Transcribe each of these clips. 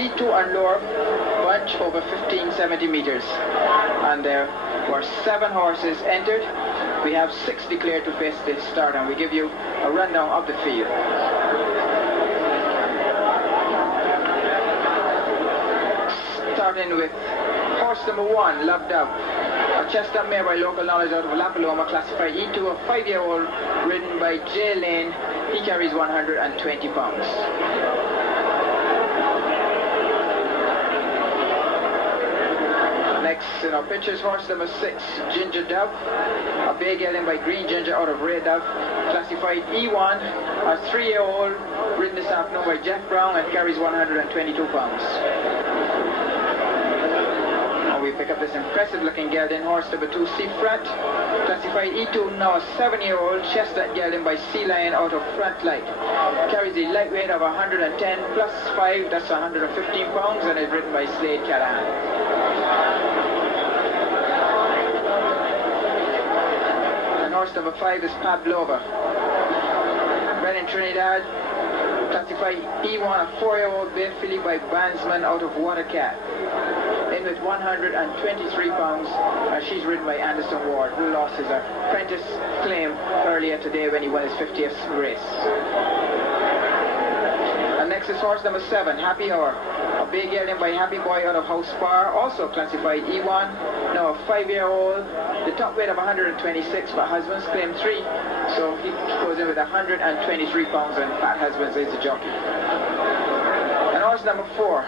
D2 and lower, bunch over 1570 meters. And there were 7 horses entered. We have 6 declared to face the start, and we give you a rundown of the field. Starting with horse number 1, Loved Up. A chestnut mare by local knowledge out of La Paloma, classified E2, a 5-year-old, ridden by J Lane. He carries 120 pounds. Next in our pictures, horse number 6, Ginger Dove. A bay gelding by Green Ginger out of Red Dove, classified E1, a 3-year-old, ridden this afternoon by Jeff Brown and carries 122 pounds. We pick up this impressive looking gelding, horse number 2, Seafront, classified E2, now a 7-year-old chestnut gelding by Sea Lion out of Front Light. Carries a light weight of 110 plus 5, that's 115 pounds, and is ridden by Slade Callahan. And horse number 5 is Pavlova, bred in Trinidad, classified E1, a 4-year-old bay filly by Bandsman out of Watercat. In with 123 pounds, she's ridden by Anderson Ward, who lost his apprentice claim earlier today when he won his 50th race. And next is horse number 7, Happy Hour, a bay gelding by Happy Boy out of House Spar, also classified E1, now a 5-year-old, the top weight of 126, but Husbands claim 3, so he goes in with 123 pounds, and Pat Husbands is the jockey. And horse number 4,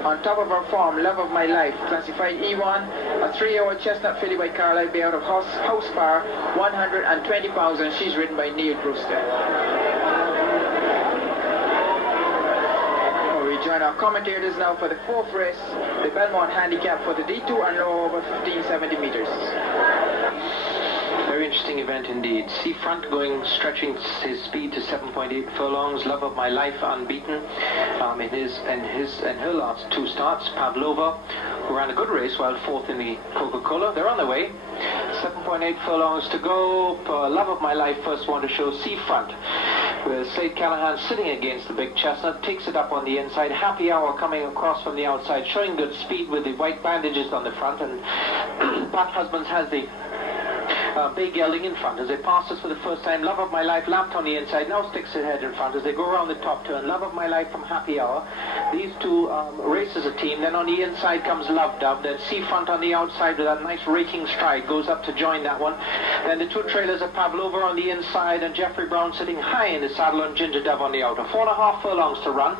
on top of her form, Love of My Life, classified E1, a 3-year-old chestnut filly by Carlisle Bay out of House Bar, 120 pounds, and she's ridden by Neil Brewster. We join our commentators now for the 4th race, the Belmont Handicap for the D2 and lower over 1570 meters. Very interesting event indeed. Seafront stretching his speed to 7.8 furlongs. Love of My Life unbeaten in her last 2 starts. Pavlova, who ran a good race while 4th in the Coca-Cola. They're on their way. 7.8 furlongs to go. Love of My Life first one to show Seafront, with Slade Callahan sitting against the big chestnut, takes it up on the inside. Happy Hour coming across from the outside, showing good speed with the white bandages on the front, and Pat Husbands has the bay gelding in front. As they pass us for the first time, Love of My Life lapped on the inside, now sticks her head in front as they go around the top turn. Love of My Life from Happy Hour. These two race as a team. Then on the inside comes Loved Up. Then Seafront on the outside with that nice raking stride goes up to join that one. Then the 2 trailers are Pavlova on the inside and Jeffrey Brown sitting high in the saddle on Ginger Dove on the outer. 4.5 furlongs to run.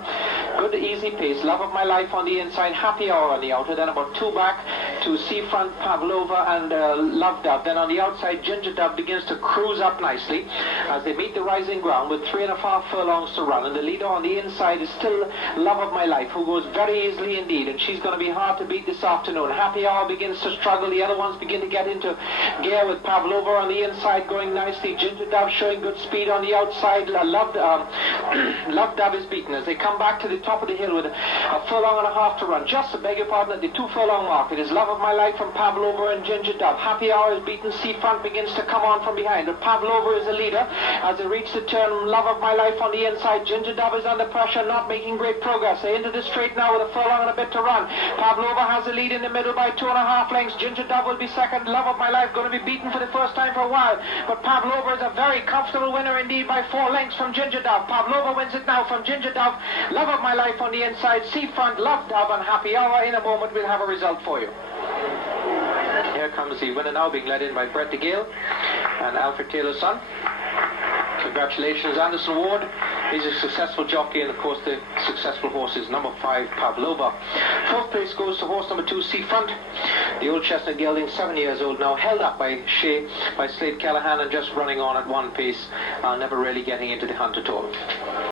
Good easy pace. Love of My Life on the inside, Happy Hour on the outer. Then about 2 back to Seafront, Pavlova and Loved Up. Then on the outside, Ginger Dove begins to cruise up nicely as they meet the rising ground with 3.5 furlongs to run, and the leader on the inside is still Love of My Life, who goes very easily indeed, and she's going to be hard to beat this afternoon. Happy Hour begins to struggle. The other ones begin to get into gear with Pavlova on the inside going nicely. Ginger Dove showing good speed on the outside. Loved Dove is beaten as they come back to the top of the hill with a 1.5 furlongs to run. Just, beg your pardon, at the 2 furlong mark. It is Love of My Life from Pavlova and Ginger Dove. Happy Hour is beaten. Seafront begins to come on from behind, but Pavlova is the leader as they reach the turn. Love of My Life on the inside. Ginger Dove is under pressure, not making great progress. They're into the straight now with a furlong and a bit to run. Pavlova has the lead in the middle by 2.5 lengths. Ginger Dove will be second. Love of My Life going to be beaten for the first time for a while, but Pavlova is a very comfortable winner indeed by 4 lengths from Ginger Dove. Pavlova wins it now from Ginger Dove. Love of My Life on the inside. Seafront, Love Dove and Happy Hour. In a moment we'll have a result for you. Here comes the winner now, being led in by Brett DeGale and Alfred Taylor's son. Congratulations, Anderson Ward. He's a successful jockey, and of course the successful horse is number 5, Pavlova. 4th place goes to horse number 2, Seafront. The old chestnut gelding, 7 years old now, held up by Slade Callahan and just running on at 1 pace, never really getting into the hunt at all.